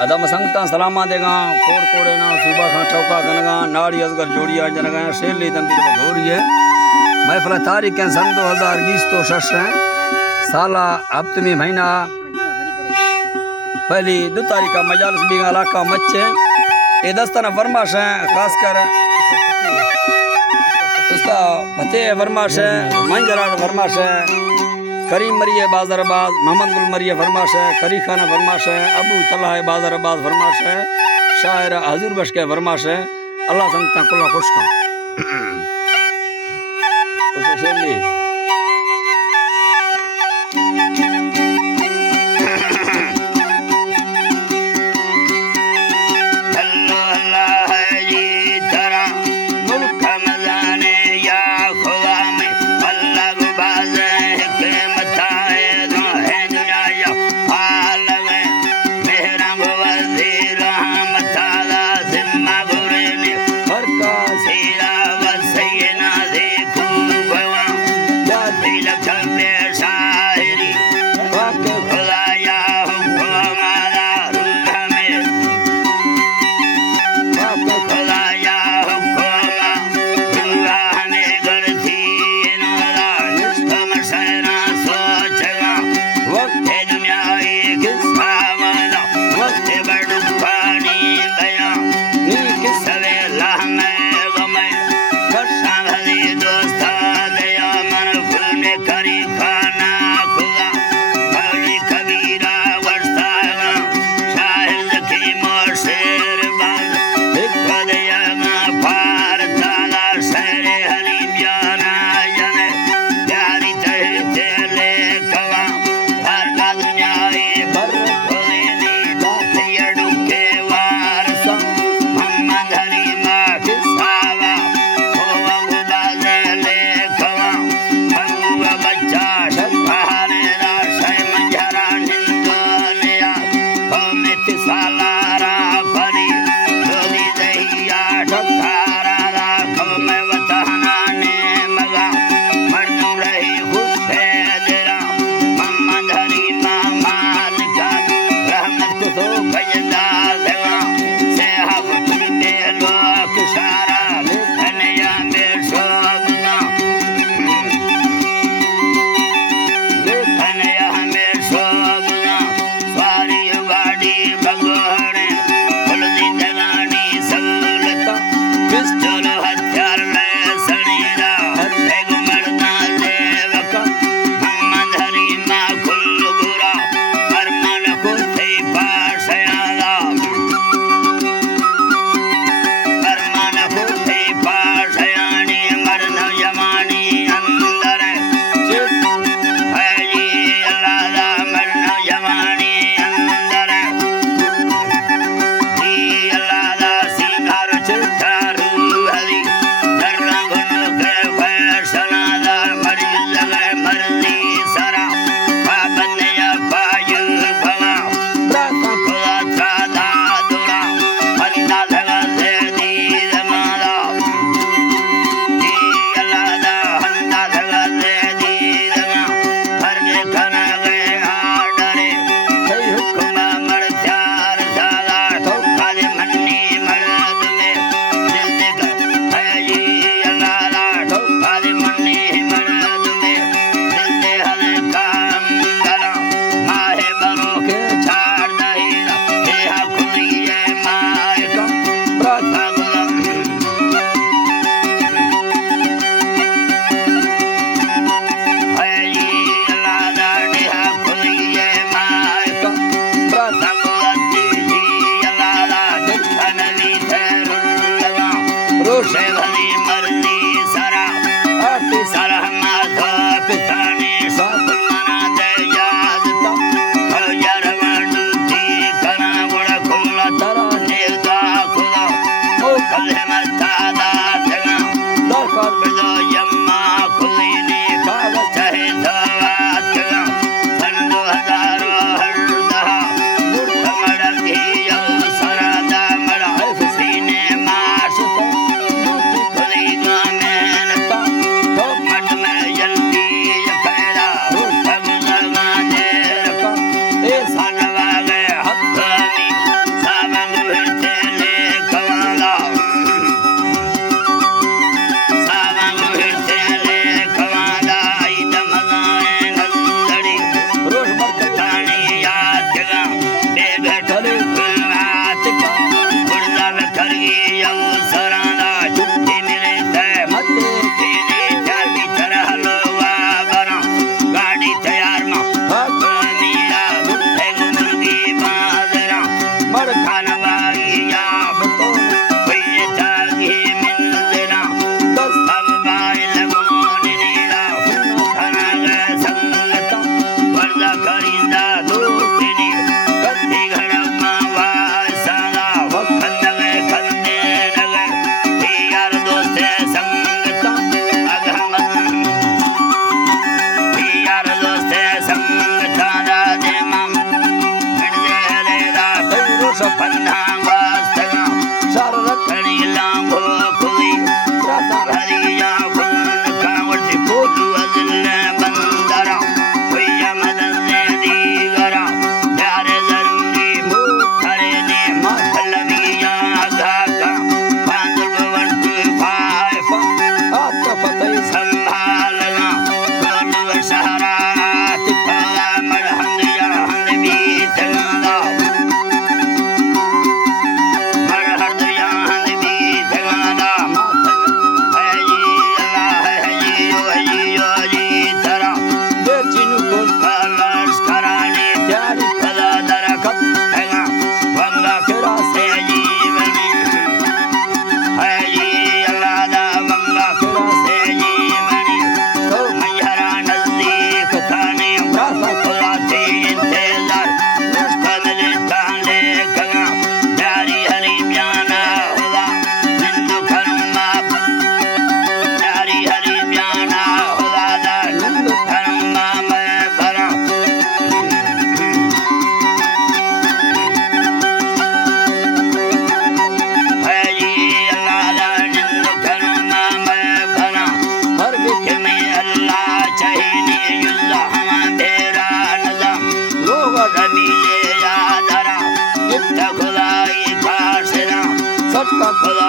अदम संगता सलामा देगा कोड़ कोड़े ना सुबह खां चौका गनगा नाड़ी असगर जोड़िया जनगा शेरली तंबीर घोरी है महफिल तारीख सन 2020 तो शश है साला हफ्तमी महीना पहली 2 तारीख का मजालस बीगा इलाका मच्छे ये दस्ताना फरमाश है खासकर उसका फतेह फरमाश है मंजरान फरमाश है करीम मरिए बाज़ारबाज मोहम्मद गुल मरिए फरमाश है करी खान फरमाश है अबू तलहा बाज़ारबाज फरमाश है शायर हजूर बश के फरमाश है अल्लाह संगता कुल्ला खुश का और खानवाइया तो कोई जागी मिंदना दस बाई लगोन नीला खाना संगत वर्दा करिंदा दोस्तिनी कथी घरमा वासना वखंद में खंदे नगे यार दोस्त संगत अगमन यार दोस्त संगत दादे मम मिर्जे दा रोष पंधा वास्तगा सार रख कणी लांगो कोई हरिया फूल कावड़ फूल अजल बंदरा भैया मदन ने दीगरा प्यारे जरूरी मुखरे ने मखलविया गाका बांधल बवंट भाई आपका पता ही संभालना कोल सहारा तिफला मरहंगिया हंग बीतला मरहंगिया हंग बीतला देचिनु को त्यारी केरा से हर विच लोग खुदाई खासना सबका खुदा